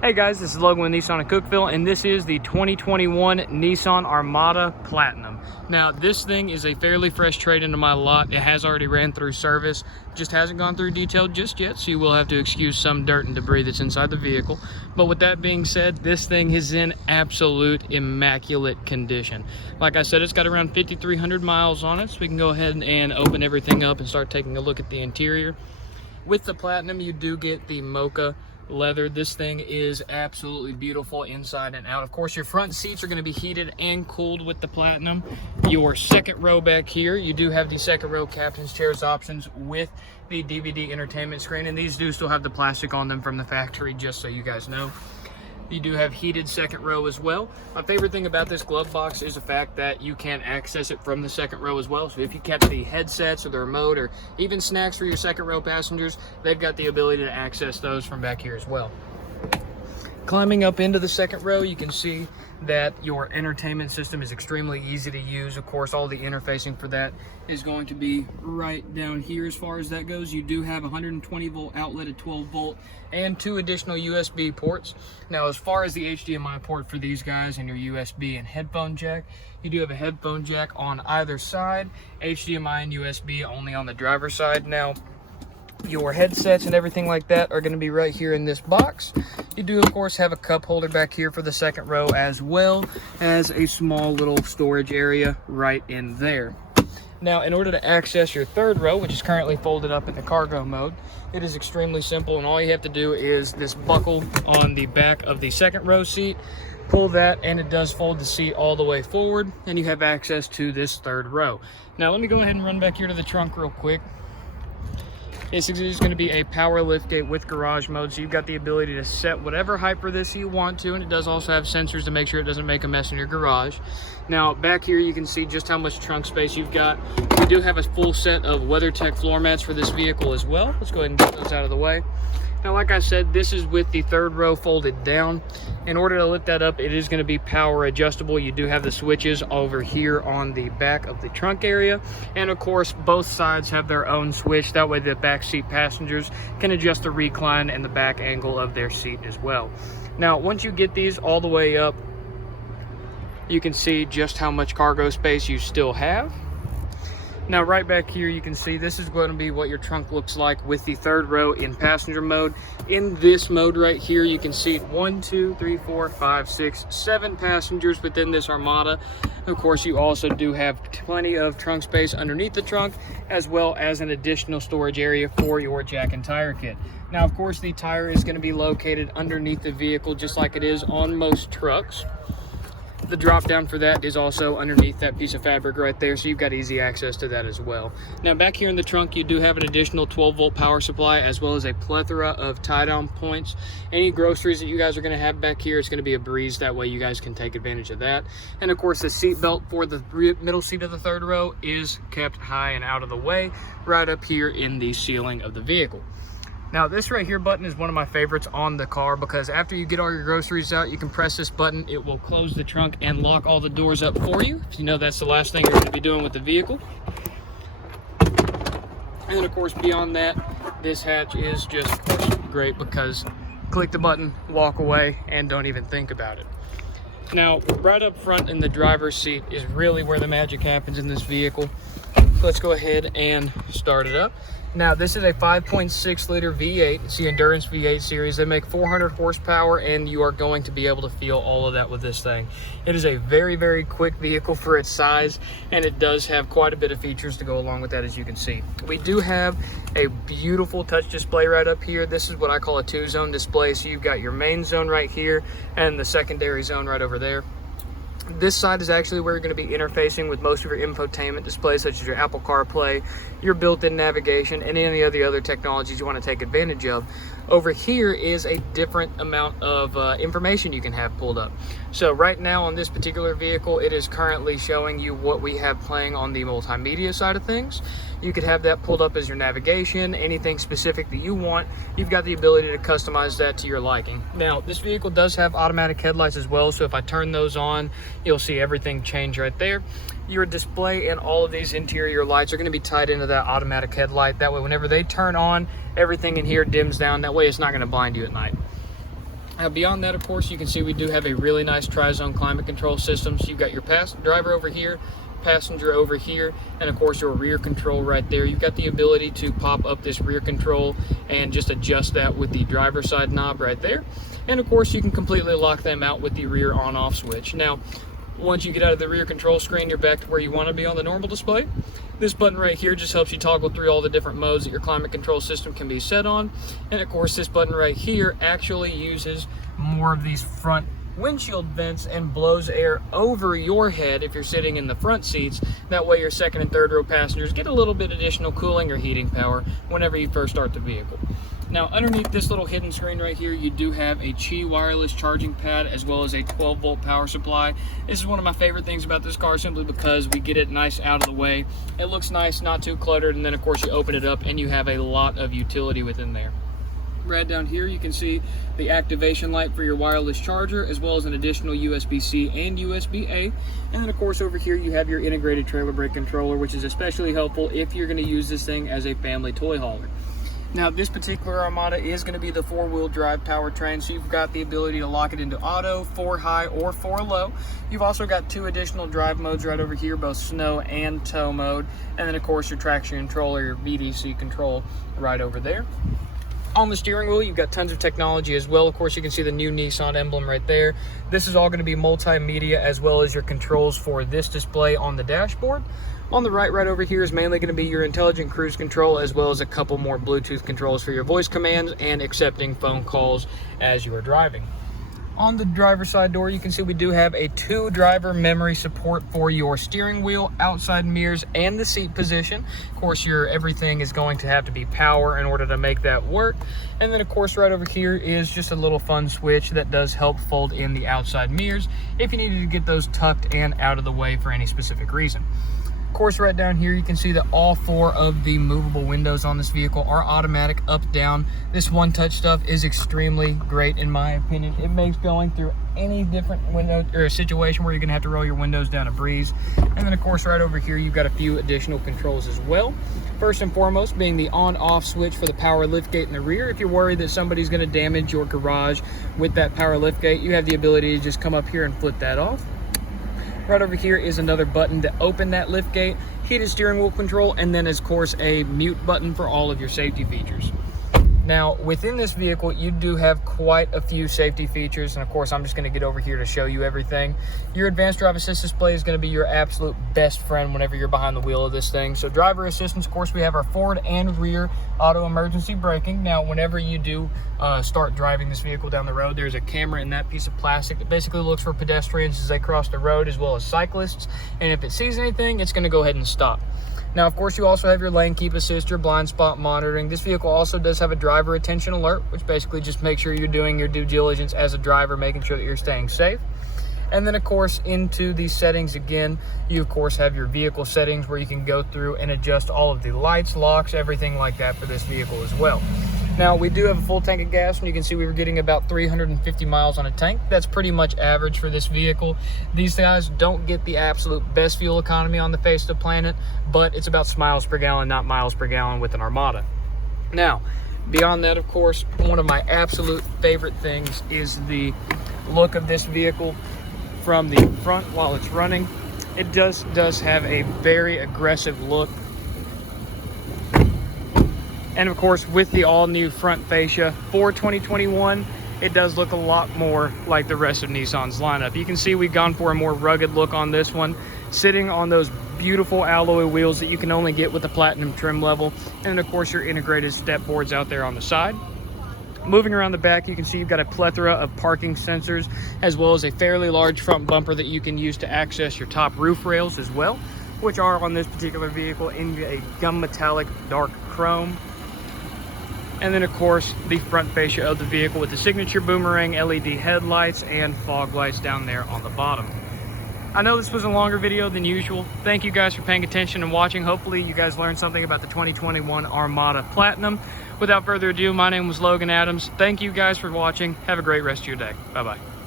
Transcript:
Hey guys, this is Logan with Nissan of Cookeville, and this is the 2021 Nissan Armada Platinum. Now, this thing is a fairly fresh trade into my lot. It has already ran through service, just hasn't gone through detail just yet, so you will have to excuse some dirt and debris that's inside the vehicle. But with that being said, this thing is in absolute immaculate condition. Like I said, it's got around 5,300 miles on it, so we can go ahead and open everything up and start taking a look at the interior. With the Platinum, you do get the mocha leather. This thing is absolutely beautiful inside and out. Of course, your front seats are going to be heated and cooled with the Platinum. Your second row back here, you do have the second row captain's chairs options with the DVD entertainment screen, and these do still have the plastic on them from the factory, just so you guys know. You do have heated second row as well. My favorite thing about this glove box is the fact that you can access it from the second row as well. So if you kept the headsets or the remote or even snacks for your second row passengers, they've got the ability to access those from back here as well. Climbing up into the second row, you can see that your entertainment system is extremely easy to use. Of course, all the interfacing for that is going to be right down here. As far as that goes, you do have a 120 volt outlet, a 12 volt, and 2 additional USB ports. Now, as far as the HDMI port for these guys and your USB and headphone jack, you do have a headphone jack on either side, HDMI and USB only on the driver's side. Now, your headsets and everything like that are going to be right here in this box. You do, of course, have a cup holder back here for the second row, as well as a small little storage area right in there. Now, in order to access your third row, which is currently folded up into cargo mode, it is extremely simple, and all you have to do is this buckle on the back of the second row seat, pull that, and it does fold the seat all the way forward, and you have access to this third row. Now, let me go ahead and run back here to the trunk real quick. This is going to be a power liftgate with garage mode, so you've got the ability to set whatever height for this you want to, and it does also have sensors to make sure it doesn't make a mess in your garage. Now, back here you can see just how much trunk space you've got. We do have a full set of WeatherTech floor mats for this vehicle as well. Let's go ahead and get those out of the way. Now, like I said, this is with the third row folded down. In order to lift that up, it is going to be power adjustable. You do have the switches over here on the back of the trunk area. And of course, both sides have their own switch. That way the back seat passengers can adjust the recline and the back angle of their seat as well. Now, once you get these all the way up, you can see just how much cargo space you still have. Now, right back here, you can see this is going to be what your trunk looks like with the third row in passenger mode. In this mode right here, you can see 1, 2, 3, 4, 5, 6, 7 passengers within this Armada. Of course, you also do have plenty of trunk space underneath the trunk, as well as an additional storage area for your jack and tire kit. Now, of course, the tire is going to be located underneath the vehicle, just like it is on most trucks. The drop down for that is also underneath that piece of fabric right there, so you've got easy access to that as well. Now, back here in the trunk, you do have an additional 12 volt power supply, as well as a plethora of tie-down points. Any groceries that you guys are going to have back here, it's going to be a breeze. That way you guys can take advantage of that. And of course, the seat belt for the middle seat of the third row is kept high and out of the way, right up here in the ceiling of the vehicle. Now, this right here button is one of my favorites on the car, because after you get all your groceries out, you can press this button. It will close the trunk and lock all the doors up for you. You know that's the last thing you're going to be doing with the vehicle. And of course, beyond that, this hatch is just, of course, great, because click the button, walk away, and don't even think about it. Now, right up front in the driver's seat is really where the magic happens in this vehicle. Let's go ahead and start it up. Now, this is a 5.6 liter V8. It's the Endurance V8 series. They make 400 horsepower, and you are going to be able to feel all of that with this thing. It is a very, very quick vehicle for its size, and it does have quite a bit of features to go along with that, as you can see. We do have a beautiful touch display right up here. This is what I call a 2-zone display. So you've got your main zone right here and the secondary zone right over there. This side is actually where you're going to be interfacing with most of your infotainment displays, such as your Apple CarPlay, your built-in navigation, and any of the other technologies you want to take advantage of. Over here is a different amount of information you can have pulled up. So right now on this particular vehicle, it is currently showing you what we have playing on the multimedia side of things. You could have that pulled up as your navigation, anything specific that you want. You've got the ability to customize that to your liking. Now, this vehicle does have automatic headlights as well, so if I turn those on, you'll see everything change right there. Your display and all of these interior lights are going to be tied into that automatic headlight. That way, whenever they turn on, everything in here dims down. That way, it's not going to blind you at night. Beyond that, of course, you can see we do have a really nice tri-zone climate control system. So you've got your driver over here, passenger over here, and of course your rear control right there. You've got the ability to pop up this rear control and just adjust that with the driver's side knob right there. And of course you can completely lock them out with the rear on-off switch. Now, once you get out of the rear control screen, you're back to where you want to be on the normal display. This button right here just helps you toggle through all the different modes that your climate control system can be set on. And of course, this button right here actually uses more of these front windshield vents and blows air over your head if you're sitting in the front seats. That way your second and third row passengers get a little bit additional cooling or heating power whenever you first start the vehicle. Now, underneath this little hidden screen right here, you do have a Qi wireless charging pad as well as a 12-volt power supply. This is one of my favorite things about this car, simply because we get it nice out of the way. It looks nice, not too cluttered, and then of course you open it up and you have a lot of utility within there. Right down here you can see the activation light for your wireless charger, as well as an additional USB-C and USB-A. And then of course over here you have your integrated trailer brake controller, which is especially helpful if you're going to use this thing as a family toy hauler. Now, this particular Armada is going to be the 4-wheel drive powertrain, so you've got the ability to lock it into auto, 4 high, or 4 low. You've also got 2 additional drive modes right over here, both snow and tow mode. And then of course your traction control, or your VDC control, right over there. On the steering wheel, you've got tons of technology as well. Of course, you can see the new Nissan emblem right there. This is all going to be multimedia, as well as your controls for this display on the dashboard. On the right over here is mainly going to be your intelligent cruise control, as well as a couple more Bluetooth controls for your voice commands and accepting phone calls as you are driving. On the driver's side door, you can see we do have a 2-driver memory support for your steering wheel, outside mirrors, and the seat position. Of course, your everything is going to have to be power in order to make that work. And then of course right over here is just a little fun switch that does help fold in the outside mirrors if you needed to get those tucked and out of the way for any specific reason. Of course, right down here you can see that all 4 of the movable windows on this vehicle are automatic up, down. This one-touch stuff is extremely great in my opinion. It makes going through any different window or a situation where you're going to have to roll your windows down a breeze. And then of course right over here you've got a few additional controls as well. First and foremost being the on-off switch for the power liftgate in the rear. If you're worried that somebody's going to damage your garage with that power liftgate, you have the ability to just come up here and flip that off. Right over here is another button to open that lift gate, heated steering wheel control, and then of course a mute button for all of your safety features. Now, within this vehicle, you do have quite a few safety features, and of course, I'm just going to get over here to show you everything. Your advanced drive assist display is going to be your absolute best friend whenever you're behind the wheel of this thing. So driver assistance, of course, we have our forward and rear auto emergency braking. Now, whenever you do start driving this vehicle down the road, there's a camera in that piece of plastic that basically looks for pedestrians as they cross the road, as well as cyclists. And if it sees anything, it's going to go ahead and stop. Now, of course, you also have your lane keep assist, your blind spot monitoring. This vehicle also does have a driver attention alert, which basically just makes sure you're doing your due diligence as a driver, making sure that you're staying safe. And then, of course, into these settings again, you, of course, have your vehicle settings where you can go through and adjust all of the lights, locks, everything like that for this vehicle as well. Now, we do have a full tank of gas, and you can see we were getting about 350 miles on a tank. That's pretty much average for this vehicle. These guys don't get the absolute best fuel economy on the face of the planet, but it's about miles per gallon, not miles per gallon with an Armada. Now, beyond that, of course, one of my absolute favorite things is the look of this vehicle from the front while it's running. It does have a very aggressive look. And of course, with the all-new front fascia for 2021, it does look a lot more like the rest of Nissan's lineup. You can see we've gone for a more rugged look on this one, sitting on those beautiful alloy wheels that you can only get with the Platinum trim level. And of course, your integrated step boards out there on the side. Moving around the back, you can see you've got a plethora of parking sensors, as well as a fairly large front bumper that you can use to access your top roof rails as well, which are on this particular vehicle in a gum metallic dark chrome. And then of course the front fascia of the vehicle with the signature boomerang LED headlights and fog lights down there on the bottom. I know this was a longer video than usual. Thank you guys for paying attention and watching. Hopefully you guys learned something about the 2021 Armada Platinum. Without further ado, my name was Logan Adams. Thank you guys for watching. Have a great rest of your day. Bye-bye.